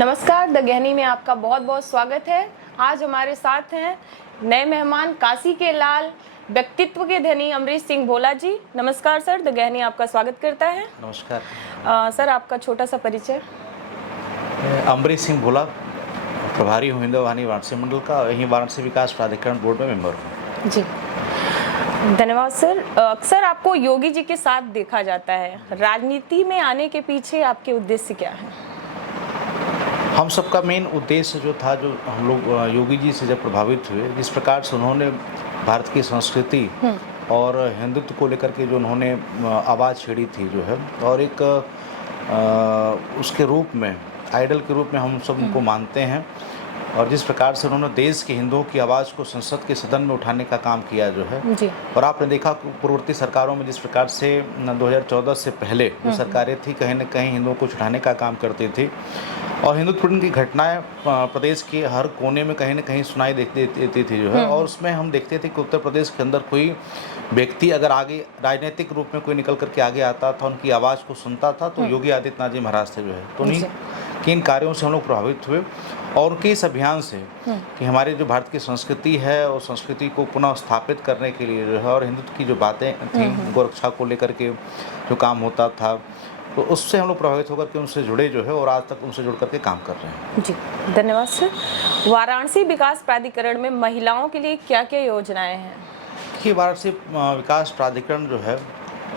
नमस्कार, द गहनी में आपका बहुत बहुत स्वागत है। आज हमारे साथ हैं नए मेहमान, काशी के लाल, व्यक्तित्व के धनी अमरीश सिंह भोला जी। नमस्कार सर, द गहनी आपका स्वागत करता है। नमस्कार। सर, आपका छोटा सा परिचय। अमरीश सिंह भोला, प्रभारी हूँ हिंदू वाहिनी वाराणसी मंडल का, यहीं वाराणसी विकास प्राधिकरण बोर्ड में मेंबर हूँ। जी, धन्यवाद सर। अक्सर आपको योगी जी के साथ देखा जाता है, राजनीति में आने के पीछे आपके उद्देश्य क्या है? हम सबका मेन उद्देश्य जो था, जो हम लोग योगी जी से जब प्रभावित हुए, जिस प्रकार से उन्होंने भारत की संस्कृति और हिंदुत्व को लेकर के जो उन्होंने आवाज़ छेड़ी थी जो है, और एक उसके रूप में, आइडल के रूप में हम सब उनको मानते हैं, और जिस प्रकार से उन्होंने देश के हिंदुओं की आवाज़ को संसद के सदन में उठाने का काम किया जो है जी। और आपने देखा पूर्ववर्ती सरकारों में जिस प्रकार से 2014 से पहले जो सरकारें थी, कहीं न कहीं हिंदुओं को छुड़ाने का काम करती थी, और हिंदुत्व की घटनाएं प्रदेश के हर कोने में कहीं न कहीं सुनाई देती थी जो है। और उसमें हम देखते थे कि उत्तर प्रदेश के अंदर कोई व्यक्ति अगर आगे राजनीतिक रूप में कोई निकल करके आगे आता था, उनकी आवाज़ को सुनता था, तो योगी आदित्यनाथ जी महाराज थे जो है। तो उन्हीं के इन कार्यों से हम लोग प्रभावित हुए, और उनके इस अभियान से कि हमारे जो भारत की संस्कृति है, और संस्कृति को पुनः स्थापित करने के लिए जो है, और हिंदुत्व की जो बातें थी, गोरक्षा को लेकर के जो काम होता था, तो उससे हम लोग प्रभावित होकर के उनसे जुड़े जो है, और आज तक उनसे जुड़ करके काम कर रहे हैं। जी, धन्यवाद सर। वाराणसी विकास प्राधिकरण में महिलाओं के लिए क्या क्या योजनाएं हैं? देखिए, वाराणसी विकास प्राधिकरण जो है,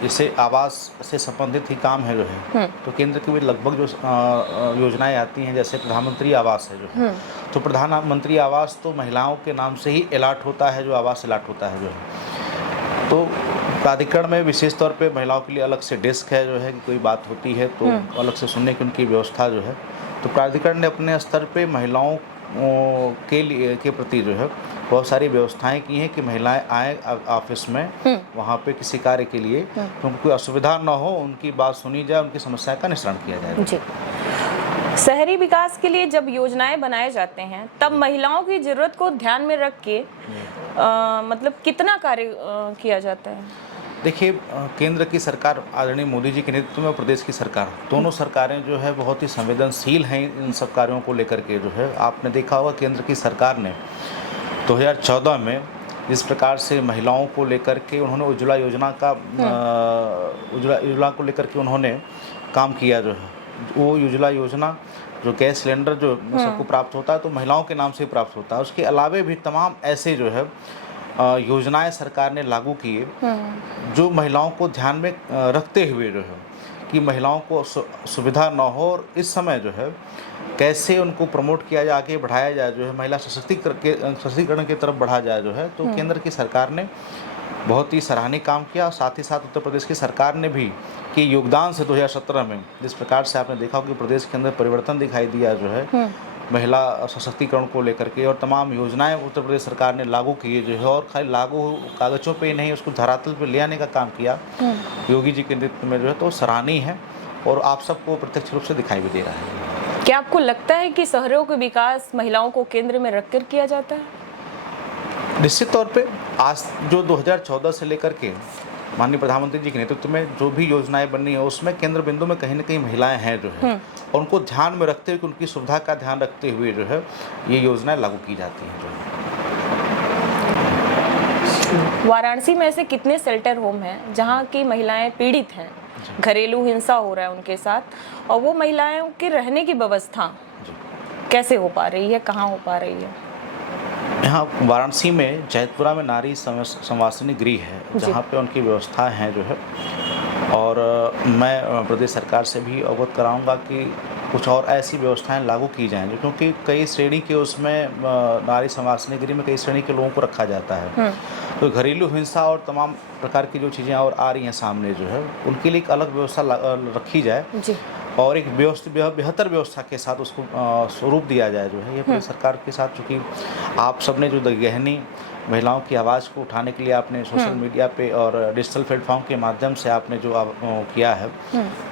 जैसे आवास से संबंधित ही काम है जो है, तो केंद्र की भी लगभग जो योजनाएं आती हैं, जैसे प्रधानमंत्री आवास है जो है, तो प्रधानमंत्री आवास तो महिलाओं के नाम से ही अलाट होता है, जो आवास अलाट होता है जो है। तो प्राधिकरण में विशेष तौर पे महिलाओं के लिए अलग से डेस्क है जो है, कि कोई बात होती है तो अलग से सुनने की उनकी व्यवस्था जो है। तो प्राधिकरण ने अपने स्तर पे महिलाओं के प्रति जो है बहुत सारी व्यवस्थाएं की हैं कि महिलाएं आए ऑफिस में, वहाँ पे किसी कार्य के लिए, तो उनको कोई असुविधा न हो, उनकी बात सुनी जाए, उनकी समस्या का निस्तारण किया जाए। जी। शहरी विकास के लिए जब योजनाएं बनाए जाते हैं, तब महिलाओं की जरूरत को ध्यान में रख के मतलब कितना कार्य किया जाता है? देखिए, केंद्र की सरकार आदरणीय मोदी जी के नेतृत्व में, प्रदेश की सरकार, दोनों सरकारें जो है बहुत ही संवेदनशील हैं इन सब कार्यों को लेकर के जो है। आपने देखा होगा केंद्र की सरकार ने 2014 में जिस प्रकार से महिलाओं को लेकर के उन्होंने उज्ज्वला योजना का उज्ज्वला को लेकर के उन्होंने काम किया जो है। वो उज्ज्वला योजना जो गैस सिलेंडर जो सबको प्राप्त होता है, तो महिलाओं के नाम से प्राप्त होता है। उसके अलावे भी तमाम ऐसे जो है योजनाएं सरकार ने लागू किए, जो महिलाओं को ध्यान में रखते हुए जो है कि महिलाओं को सुविधा न हो, और इस समय जो है कैसे उनको प्रमोट किया जाए, आगे बढ़ाया जाए जो है, महिला सशक्तिकरण की तरफ बढ़ा जाए जो है। तो केंद्र की सरकार ने बहुत ही सराहनीय काम किया, और साथ ही साथ उत्तर प्रदेश की सरकार ने भी कि योगदान से 2017 में जिस प्रकार से आपने देखा कि प्रदेश के अंदर परिवर्तन दिखाई दिया जो है महिला सशक्तिकरण को लेकर के, और तमाम योजनाएं उत्तर प्रदेश सरकार ने लागू की जो है, और खाली लागू कागजों पे ही नहीं, उसको धरातल पे ले आने का काम किया योगी जी के नेतृत्व में जो है। तो सराहनीय है, और आप सबको प्रत्यक्ष रूप से दिखाई भी दे रहा है। क्या आपको लगता है कि शहरों का विकास महिलाओं को केंद्र में रखकर किया जाता है? निश्चित तौर पे आज जो 2014 से लेकर के माननीय प्रधानमंत्री जी के नेतृत्व में जो भी योजनाएं बनी है, उसमें केंद्र बिंदु में कहीं न कहीं महिलाएं हैं जो है, और उनको ध्यान में रखते हुए, उनकी सुविधा का ध्यान रखते हुए जो है ये योजनाएं लागू की जाती हैं जो है। वाराणसी में ऐसे कितने शेल्टर होम हैं जहां की महिलाएं पीड़ित हैं, घरेलू हिंसा हो रहा है उनके साथ, और वो महिलाओं के रहने की व्यवस्था कैसे हो पा रही है, कहाँ हो पा रही है? यहाँ वाराणसी में जैतपुरा में नारी संवासिनी गृह है, जहाँ पे उनकी व्यवस्था है जो है। और मैं प्रदेश सरकार से भी अवगत कराऊंगा कि कुछ और ऐसी व्यवस्थाएं लागू की जाएं, क्योंकि कई श्रेणी के उसमें नारी संवासिनी गृह में कई श्रेणी के लोगों को रखा जाता है। तो घरेलू हिंसा और तमाम प्रकार की जो चीज़ें और आ रही हैं सामने जो है, उनके लिए एक अलग व्यवस्था रखी जाए जी। और एक बेहतर व्यवस्था के साथ उसको स्वरूप दिया जाए जो है। ये पूरी सरकार के साथ, चूँकि आप सबने जो गहनी महिलाओं की आवाज़ को उठाने के लिए आपने सोशल मीडिया पे और डिजिटल प्लेटफॉर्म के माध्यम से आपने जो किया है,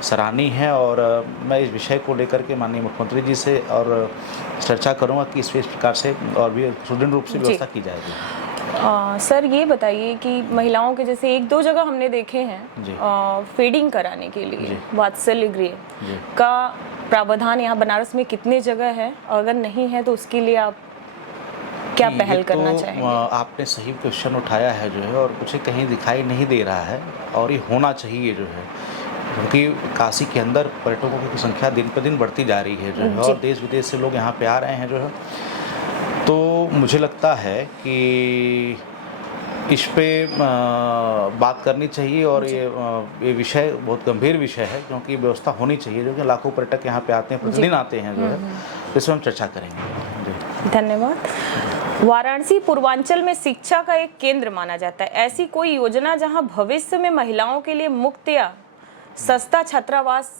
सराहनीय है। और मैं इस विषय को लेकर के माननीय मुख्यमंत्री जी से और चर्चा करूँगा कि इस प्रकार से और भी सुदृढ़ रूप से व्यवस्था की जाएगी। सर, ये बताइए कि महिलाओं के जैसे एक दो जगह हमने देखे हैं फीडिंग कराने के लिए वात्सल्य गृह का प्रावधान यहाँ बनारस में कितने जगह है, अगर नहीं है तो उसके लिए आप क्या पहल करना चाहेंगे? आपने सही क्वेश्चन उठाया है जो है, और मुझे कहीं दिखाई नहीं दे रहा है, और ये होना चाहिए जो है, क्योंकि काशी के अंदर पर्यटकों की संख्या दिन पर दिन बढ़ती जा रही है जो है, और देश विदेश से लोग यहाँ पे आ रहे हैं जो है। तो मुझे लगता है कि इस पे बात करनी चाहिए, और ये विषय बहुत गंभीर विषय है, क्योंकि व्यवस्था होनी चाहिए, जो कि लाखों पर्यटक यहाँ पे आते हैं, प्रतिदिन आते हैं जो है, इस पर हम चर्चा करेंगे। धन्यवाद। वाराणसी पूर्वांचल में शिक्षा का एक केंद्र माना जाता है। ऐसी कोई योजना जहां भविष्य में महिलाओं के लिए मुफ्त या सस्ता छात्रावास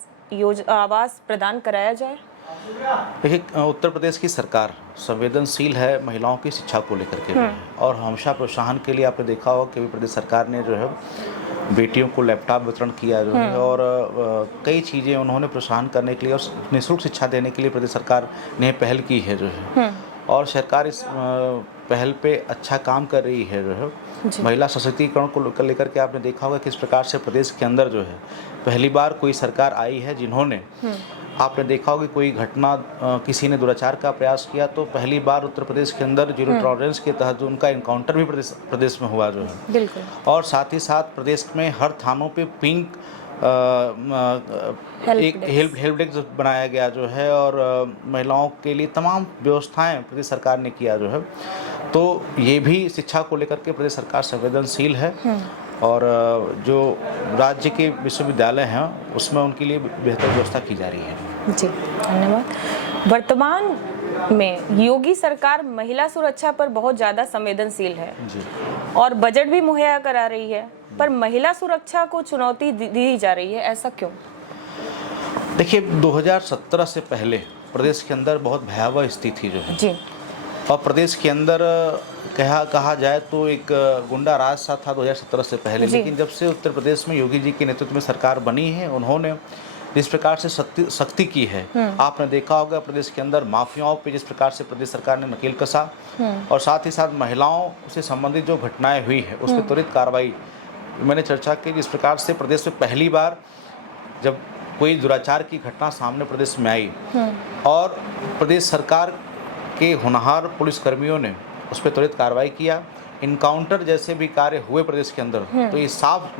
आवास प्रदान कराया जाए? देखिए, उत्तर प्रदेश की सरकार संवेदनशील है महिलाओं की शिक्षा को लेकर के, और हमेशा प्रोत्साहन के लिए आपने देखा होगा कि प्रदेश सरकार ने जो है बेटियों को लैपटॉप वितरण किया जो है, और कई चीज़ें उन्होंने प्रोत्साहन करने के लिए और निःशुल्क शिक्षा देने के लिए प्रदेश सरकार ने पहल की है जो है, और सरकार इस पहल पे अच्छा काम कर रही है जो है। महिला सशक्तिकरण को लेकर के आपने देखा होगा किस प्रकार से प्रदेश के अंदर जो है पहली बार कोई सरकार आई है जिन्होंने, आपने देखा होगा कोई घटना किसी ने दुराचार का प्रयास किया तो पहली बार उत्तर प्रदेश के अंदर जीरो टॉलरेंस के तहत उनका इनकाउंटर भी प्रदेश में हुआ जो है। बिल्कुल। और साथ ही साथ प्रदेश में हर थानों पे पिंक एक हेल्प डेस्क बनाया गया जो है, और महिलाओं के लिए तमाम व्यवस्थाएं प्रदेश सरकार ने किया जो है। तो ये भी शिक्षा को लेकर के प्रदेश सरकार संवेदनशील है, और जो राज्य के विश्वविद्यालय हैं उसमें उनके लिए बेहतर व्यवस्था की जा रही है। जी, धन्यवाद। वर्तमान में योगी सरकार महिला सुरक्षा पर बहुत ज़्यादा संवेदनशील है जी, और बजट भी मुहैया करा रही है, पर महिला सुरक्षा को चुनौती दी जा रही है, ऐसा क्यों? देखिए, 2017 से पहले प्रदेश के अंदर बहुत भयावह स्थिति जो है जी, और प्रदेश के अंदर कहा जाए तो एक गुंडा राज सा था 2017 से पहले। लेकिन जब से उत्तर प्रदेश में योगी जी के नेतृत्व में सरकार बनी है, उन्होंने जिस प्रकार से सख्ती की है, आपने देखा होगा प्रदेश के अंदर माफियाओं पे जिस प्रकार से प्रदेश सरकार ने नकेल कसा, और साथ ही साथ महिलाओं से संबंधित जो घटनाएं हुई है उस पर त्वरित कार्रवाई मैंने चर्चा की। जिस प्रकार से प्रदेश में पहली बार जब कोई दुराचार की घटना सामने प्रदेश में आई और प्रदेश सरकार के होनहार पुलिसकर्मियों ने उस पर त्वरित कार्रवाई किया, इनकाउंटर जैसे भी कार्य हुए प्रदेश के अंदर, तो ये साफ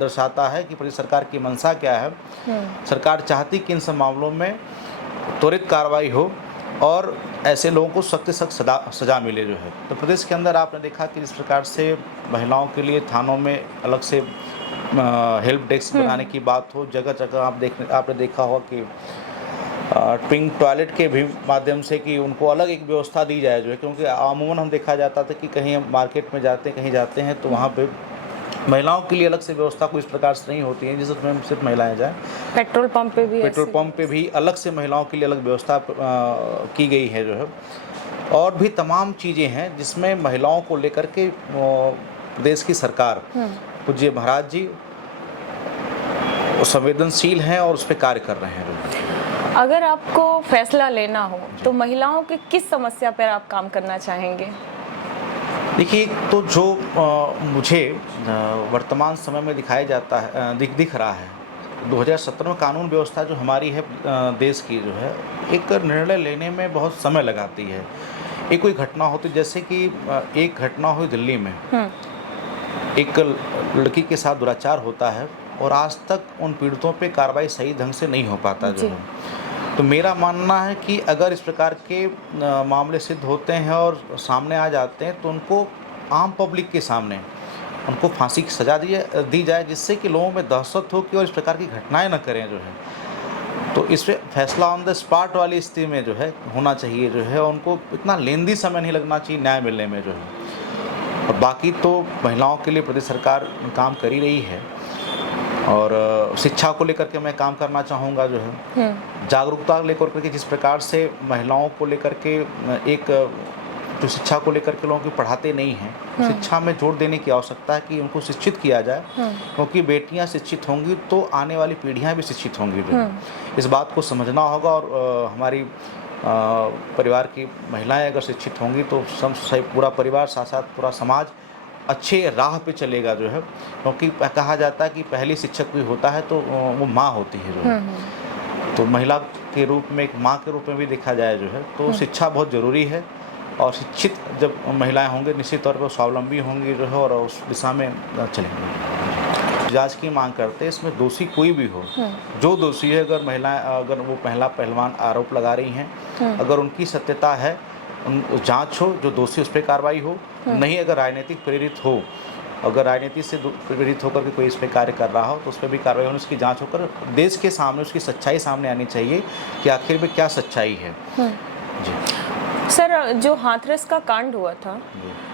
दर्शाता है कि प्रदेश सरकार की मंशा क्या है। सरकार चाहती कि इन सब मामलों में त्वरित कार्रवाई हो और ऐसे लोगों को सख्त से सख्त सजा मिले जो है। तो प्रदेश के अंदर आपने देखा कि जिस प्रकार से महिलाओं के लिए थानों में अलग से हेल्प डेस्क बनाने की बात हो, जगह जगह आपने देखा होगा कि पिंक टॉयलेट के भी माध्यम से कि उनको अलग एक व्यवस्था दी जाए जो है, क्योंकि अमूमन हम देखा जाता था कि कहीं हम मार्केट में कहीं जाते हैं तो वहाँ पे महिलाओं के लिए अलग से व्यवस्था कोई इस प्रकार से नहीं होती है जिसमें सिर्फ महिलाएं जाएं। पेट्रोल पंप पे भी अलग से महिलाओं के लिए अलग व्यवस्था की गई है जो है, और भी तमाम चीज़ें हैं जिसमें महिलाओं को लेकर के प्रदेश की सरकार पूज्य महाराज जी संवेदनशील हैं और उस पर कार्य कर रहे हैं। अगर आपको फैसला लेना हो तो महिलाओं की किस समस्या पर आप काम करना चाहेंगे? देखिए, तो जो मुझे वर्तमान समय में दिखाया जाता है दिख रहा है, 2017 में कानून व्यवस्था जो हमारी है देश की जो है, एक निर्णय लेने में बहुत समय लगाती है। एक कोई घटना होती, जैसे कि एक घटना हुई दिल्ली में, एक लड़की के साथ दुराचार होता है और आज तक उन पीड़ितों पे कार्रवाई सही ढंग से नहीं हो पाता जो है। तो मेरा मानना है कि अगर इस प्रकार के मामले सिद्ध होते हैं और सामने आ जाते हैं तो उनको आम पब्लिक के सामने उनको फांसी की सज़ा दी जाए, जिससे कि लोगों में दहशत हो कि और इस प्रकार की घटनाएं न करें जो है। तो इस पर फैसला ऑन द स्पॉट वाली स्थिति में जो है होना चाहिए जो है, उनको इतना लेंदी समय नहीं लगना चाहिए न्याय मिलने में जो है। और बाकी तो महिलाओं के लिए प्रदेश सरकार काम कर ही रही है, और शिक्षा को लेकर के मैं काम करना चाहूँगा जो है, जागरूकता लेकर के जिस प्रकार से महिलाओं को लेकर के एक जो शिक्षा को लेकर के लोगों की पढ़ाते नहीं हैं, शिक्षा में जोर देने की आवश्यकता है कि उनको शिक्षित किया जाए, क्योंकि बेटियां शिक्षित होंगी तो आने वाली पीढ़ियां भी शिक्षित होंगी जो इस बात को समझना होगा। और हमारी परिवार की महिलाएं अगर शिक्षित होंगी तो पूरा परिवार साथ साथ पूरा समाज अच्छे राह पे चलेगा जो है, क्योंकि कहा जाता है कि पहली शिक्षक कोई होता है तो वो माँ होती है जो है। तो महिला के रूप में, एक माँ के रूप में भी देखा जाए जो है, तो शिक्षा बहुत ज़रूरी है। और शिक्षित जब महिलाएं होंगी निश्चित तौर पर स्वावलंबी होंगी जो है, और उस दिशा में चलेंगी। जांच की मांग करते हैं, इसमें दोषी कोई भी हो, जो दोषी है, अगर महिलाएं, अगर वो महिला पहलवान आरोप लगा रही हैं, अगर उनकी सत्यता है, जांच हो, जो दोषी उस पर कार्रवाई हो। नहीं अगर राजनीतिक प्रेरित हो, अगर राजनीति से प्रेरित होकर के कोई इस पर कार्य कर रहा हो, तो उस पर भी कार्रवाई होनी, उसकी जांच होकर देश के सामने उसकी सच्चाई सामने आनी चाहिए कि आखिर में क्या सच्चाई है। जी सर, जो हाथरस का कांड हुआ था,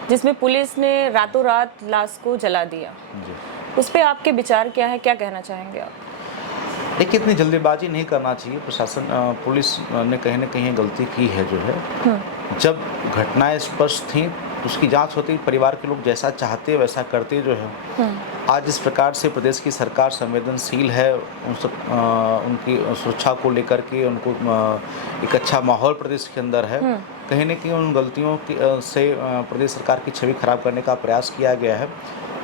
जिसमें पुलिस ने रातों रात लाश को जला दिया, उस पे आपके विचार क्या है, क्या कहना चाहेंगे आप? देखिए, इतनी जल्दीबाजी नहीं करना चाहिए। प्रशासन, पुलिस ने कहीं ना कहीं गलती की है जो है। जब घटनाएं स्पष्ट थी तो उसकी जांच होती, परिवार के लोग जैसा चाहते वैसा करते जो है। आज इस प्रकार से प्रदेश की सरकार संवेदनशील है, उनकी सुरक्षा को लेकर के उनको एक अच्छा माहौल प्रदेश के अंदर है। कहीं न कहीं उन गलतियों से प्रदेश सरकार की छवि खराब करने का प्रयास किया गया है।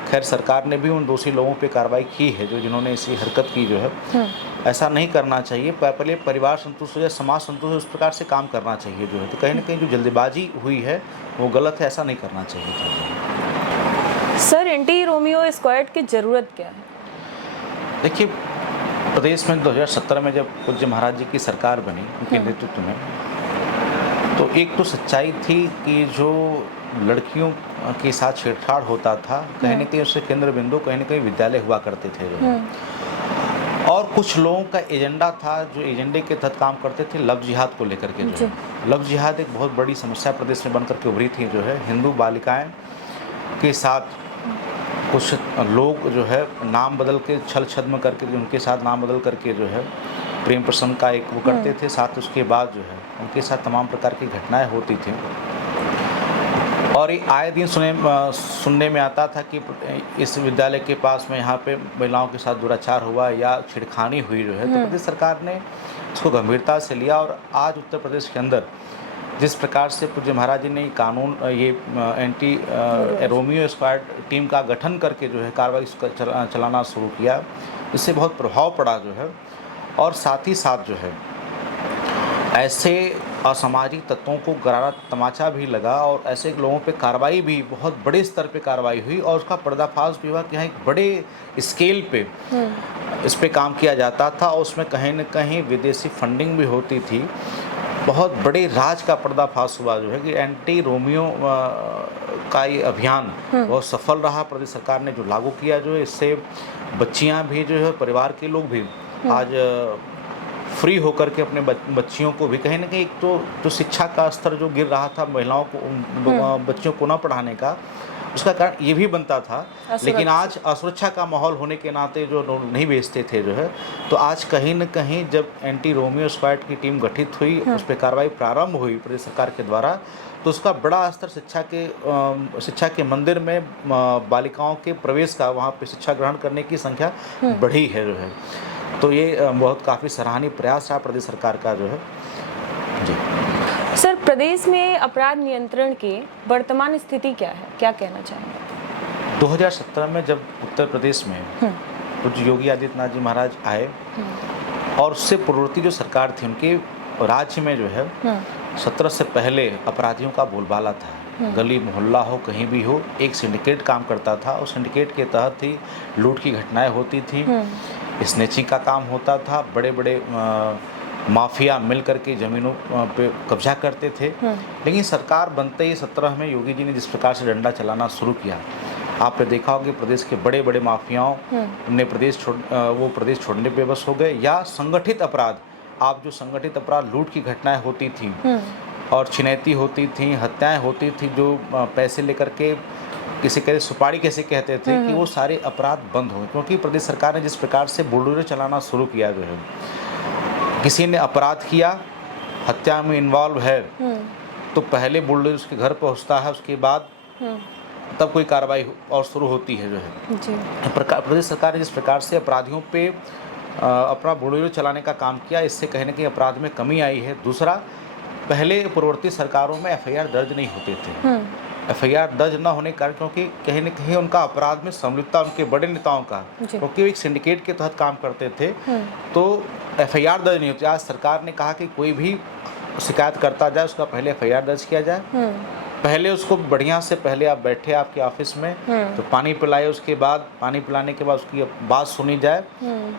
खैर, सरकार ने भी उन दोषी लोगों पे कार्रवाई की है जिन्होंने ऐसी हरकत की जो है। ऐसा नहीं करना चाहिए। पहले परिवार संतुष्ट हो जाए, समाज संतुष्ट हो, उस प्रकार से काम करना चाहिए जो है। तो कहीं न कहीं जो जल्दबाजी हुई है वो गलत है, ऐसा नहीं करना चाहिए। सर, एंटी रोमियो स्क्वाड की ज़रूरत क्या है? देखिए, प्रदेश में 2017 में जब पूज्य महाराज जी की सरकार बनी, उनके नेतृत्व में, तो एक तो सच्चाई थी कि जो लड़कियों के साथ छेड़छाड़ होता था, कहीं न कहीं उससे केंद्र बिंदु कहीं न कहीं विद्यालय हुआ करते थे जो है। और कुछ लोगों का एजेंडा था, जो एजेंडे के तहत काम करते थे, लव जिहाद को लेकर के जो है। लव जिहाद एक बहुत बड़ी समस्या प्रदेश में बनकर के उभरी थी जो है। हिंदू बालिकाएं के साथ कुछ लोग जो है नाम बदल के, छल छद्म करके उनके साथ नाम बदल करके जो है प्रेम प्रसंग का एक वो करते थे। साथ उसके बाद जो है उनके साथ तमाम प्रकार की घटनाएं होती थी। और ये आए दिन सुनने में आता था कि इस विद्यालय के पास में यहाँ पे महिलाओं के साथ दुराचार हुआ या छेड़खानी हुई जो है। तो प्रदेश सरकार ने इसको गंभीरता से लिया, और आज उत्तर प्रदेश के अंदर जिस प्रकार से पूज्य महाराज जी ने कानून, ये एंटी रोमियो स्क्वाड टीम का गठन करके जो है कार्रवाई चलाना शुरू किया, इससे बहुत प्रभाव पड़ा जो है। और साथ ही साथ जो है ऐसे असामाजिक तत्वों को गरारा तमाचा भी लगा, और ऐसे लोगों पे कार्रवाई भी बहुत बड़े स्तर पे कार्रवाई हुई, और उसका पर्दाफाश भी हुआ कि यहाँ एक बड़े स्केल पे इस पे काम किया जाता था, और उसमें कहीं न कहीं विदेशी फंडिंग भी होती थी। बहुत बड़े राज का पर्दाफाश हुआ जो है कि एंटी रोमियो का ये अभियान बहुत सफल रहा। प्रदेश सरकार ने जो लागू किया जो है, इससे बच्चियां भी जो है, परिवार के लोग भी आज फ्री होकर के अपने बच्चियों को भी, कहीं ना कहीं एक तो जो शिक्षा का स्तर जो गिर रहा था महिलाओं को, बच्चियों को न पढ़ाने का, उसका कारण ये भी बनता था। लेकिन आज असुरक्षा का माहौल होने के नाते जो नहीं भेजते थे जो है। तो आज कहीं न कहीं जब एंटी रोमियो स्क्वाड की टीम गठित हुई, उस पर कार्रवाई प्रारंभ हुई प्रदेश सरकार के द्वारा, तो उसका बड़ा स्तर शिक्षा के मंदिर में बालिकाओं के प्रवेश का, वहाँ पे शिक्षा ग्रहण करने की संख्या बढ़ी है जो है। तो ये बहुत काफ़ी सराहनीय प्रयास रहा प्रदेश सरकार का जो है। जी सर, प्रदेश में अपराध नियंत्रण की वर्तमान स्थिति क्या है, क्या कहना चाहेंगे? 2017 में जब उत्तर प्रदेश में पूज्य योगी आदित्यनाथ जी महाराज आए, और उससे पूर्ववर्ती जो सरकार थी, उनके राज्य में जो है 17 से पहले अपराधियों का बोलबाला था। गली मोहल्ला हो, कहीं भी हो, एक सिंडिकेट काम करता था। उस सिंडिकेट के तहत ही लूट की घटनाएं होती थी, स्नेचिंग का काम होता था, बड़े बड़े माफिया मिल करके ज़मीनों पे कब्जा करते थे। लेकिन सरकार बनते ही 17 में योगी जी ने जिस प्रकार से डंडा चलाना शुरू किया, आपने देखा होगा कि प्रदेश के बड़े बड़े माफियाओं ने प्रदेश छोड़ने पे बस हो गए, या संगठित अपराध, आप जो संगठित अपराध, लूट की घटनाएं होती थी और छिनैती होती थी, हत्याएं होती थी, जो पैसे लेकर के किसी के सुपारी कैसे कहते थे, कि वो सारे अपराध बंद हो गए। क्योंकि प्रदेश सरकार ने जिस प्रकार से बुलडोजर चलाना शुरू किया जो है, किसी ने अपराध किया, हत्या में इन्वॉल्व है, तो पहले बुलडोजर उसके घर पहुंचता है, उसके बाद तब कोई कार्रवाई और शुरू होती है जो है। प्रदेश सरकार ने जिस प्रकार से अपराधियों पे अपना बुलडोजर चलाने का काम किया, इससे कहीं न कहीं अपराध में कमी आई है। दूसरा, पहले पूर्ववर्ती सरकारों में FIR दर्ज नहीं होते थे, एफआईआर दर्ज न होने के कारण, क्योंकि कहीं न कहीं उनका अपराध में संलिप्तता उनके बड़े नेताओं का, जी। क्योंकि वो एक सिंडिकेट के तहत काम करते थे, तो एफआईआर दर्ज नहीं होती। आज सरकार ने कहा कि कोई भी शिकायत करता जाए उसका पहले एफआईआर दर्ज किया जाए, पहले उसको बढ़िया से, पहले आप बैठे आपके ऑफिस में तो पानी पिलाए, उसके बाद पानी पिलाने के बाद उसकी बात सुनी जाए,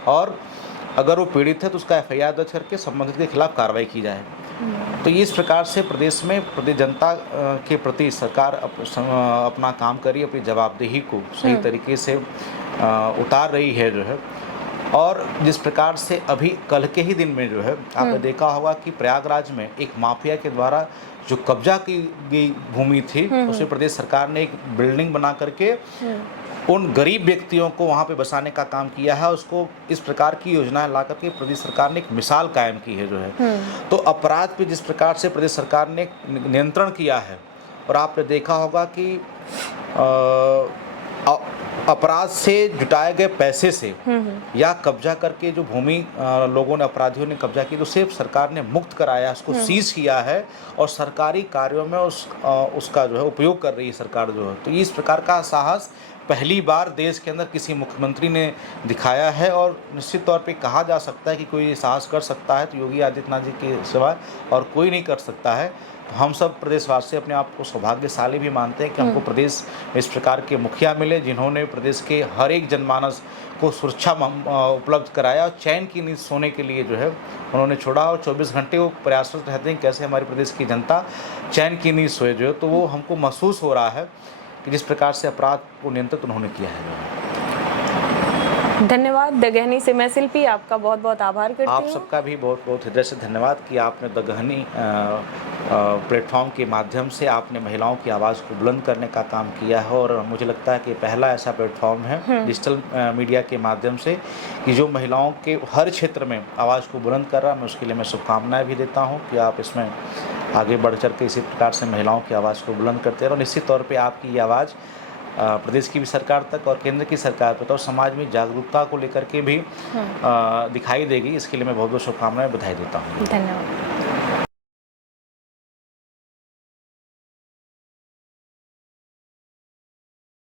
और अगर वो पीड़ित है तो उसका एफआईआर दर्ज करके संबंधित के खिलाफ कार्रवाई की जाए। तो इस प्रकार से प्रदेश में प्रदेश जनता के प्रति सरकार अपना काम करी, अपनी जवाबदेही को सही तरीके से उतार रही है जो है। और जिस प्रकार से अभी कल के ही दिन में जो है आपने देखा होगा कि प्रयागराज में एक माफिया के द्वारा जो कब्जा की गई भूमि थी, उसमें प्रदेश सरकार ने एक बिल्डिंग बना करके उन गरीब व्यक्तियों को वहाँ पे बसाने का काम किया है। उसको इस प्रकार की योजनाएं ला करके प्रदेश सरकार ने एक मिसाल कायम की है जो है। तो अपराध पे जिस प्रकार से प्रदेश सरकार ने नियंत्रण किया है, और आपने देखा होगा कि अपराध से जुटाए गए पैसे से या कब्जा करके जो भूमि लोगों ने, अपराधियों ने कब्जा की, तो सिर्फ सरकार ने मुक्त कराया, उसको सीज किया है और सरकारी कार्यों में उसका जो है उपयोग कर रही है सरकार जो है। तो इस प्रकार का साहस पहली बार देश के अंदर किसी मुख्यमंत्री ने दिखाया है, और निश्चित तौर पे कहा जा सकता है कि कोई साहस कर सकता है तो योगी आदित्यनाथ जी के सिवाय और कोई नहीं कर सकता है। तो हम सब प्रदेशवासी अपने आप को सौभाग्यशाली भी मानते हैं कि हमको प्रदेश में इस प्रकार के मुखिया मिले, जिन्होंने प्रदेश के हर एक जनमानस को सुरक्षा उपलब्ध कराया, और चैन की नींद सोने के लिए जो है उन्होंने छोड़ा, और 24 घंटे वो प्रयासरत रहते हैं कैसे हमारे प्रदेश की जनता चैन की नींद सोए जो है। तो वो हमको महसूस हो रहा है कि जिस प्रकार से अपराध को नियंत्रित उन्होंने किया है। धन्यवाद दगहनी से मैं शिल्पी, आपका बहुत बहुत आभार करती हूँ। आप सबका भी बहुत बहुत हृदय से धन्यवाद कि आपने दगहनी प्लेटफॉर्म के माध्यम से आपने महिलाओं की आवाज़ को बुलंद करने का काम किया है। और मुझे लगता है कि पहला ऐसा प्लेटफॉर्म है डिजिटल मीडिया के माध्यम से कि जो महिलाओं के हर क्षेत्र में आवाज़ को बुलंद कर रहा है। मैं उसके लिए मैं शुभकामनाएँ भी देता हूँ कि आप इसमें आगे बढ़ चढ़ के इसी प्रकार से महिलाओं की आवाज़ को बुलंद करते हैं, और निश्चित तौर पे आपकी ये आवाज़ प्रदेश की भी सरकार तक और केंद्र की सरकार तक और समाज में जागरूकता को लेकर के भी दिखाई देगी। इसके लिए मैं बहुत बहुत शुभकामनाएं, बधाई देता हूँ। धन्यवाद।